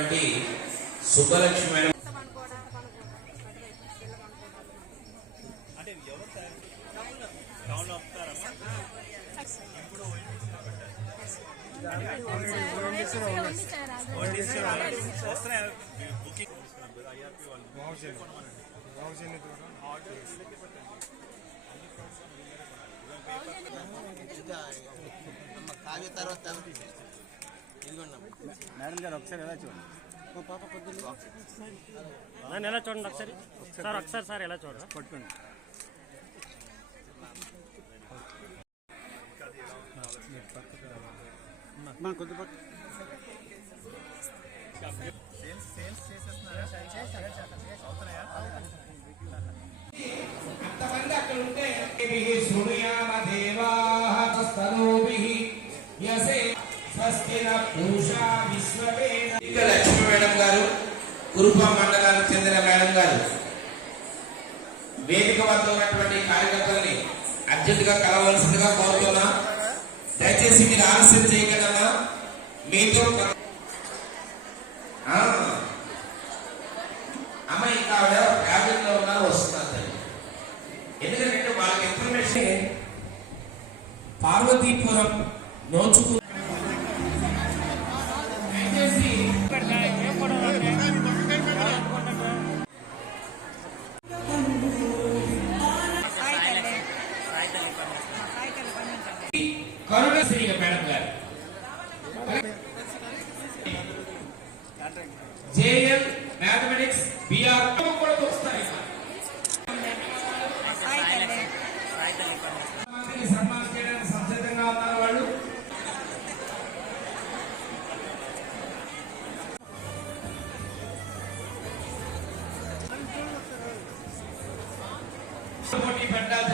ఉన్నటువంటి సుబ్బలక్ష్మి మేడం కావ్య తర్వాత మేడం గారు ఒకసారి ఎలా చూడండి? నన్ను ఎలా చూడండి ఒకసారి? సార్ ఒకసారి సార్ ఎలా చూడండి పట్టుకోండి. కొద్ది పట్టు. అంతమంది అక్కడ ఉంటే శృణుయామ దేవాః తస్తనూభిః యసే స్వస్తిన పూషా విశ్వవేద ఇక లక్ష్మి మేడం గారు కురుప మండలానికి చెందిన మేడం గారు వేదిక వద్ద ఉన్నటువంటి కార్యకర్తల్ని అర్జెంటుగా కలవలసిందిగా కోరుతున్నా. దయచేసి మీరు ఆలస్యం చేయగలన్నా మీతో క- అమ్మ ఇంకా ఆవిడ ట్రావెలింగ్లో ఉన్నారు వస్తున్నారు ఎందుకంటే వాళ్ళకి ఇన్ఫర్మేషన్ పార్వతీపురం నోచుకు జేఎల్ మ్యాథమెటిక్స్ బిఆర్ కూడా వస్తాయి సన్మానం చేయడానికి సంసిద్ధంగా ఉన్నారు వాళ్ళు. పోటీ పెట్టాలి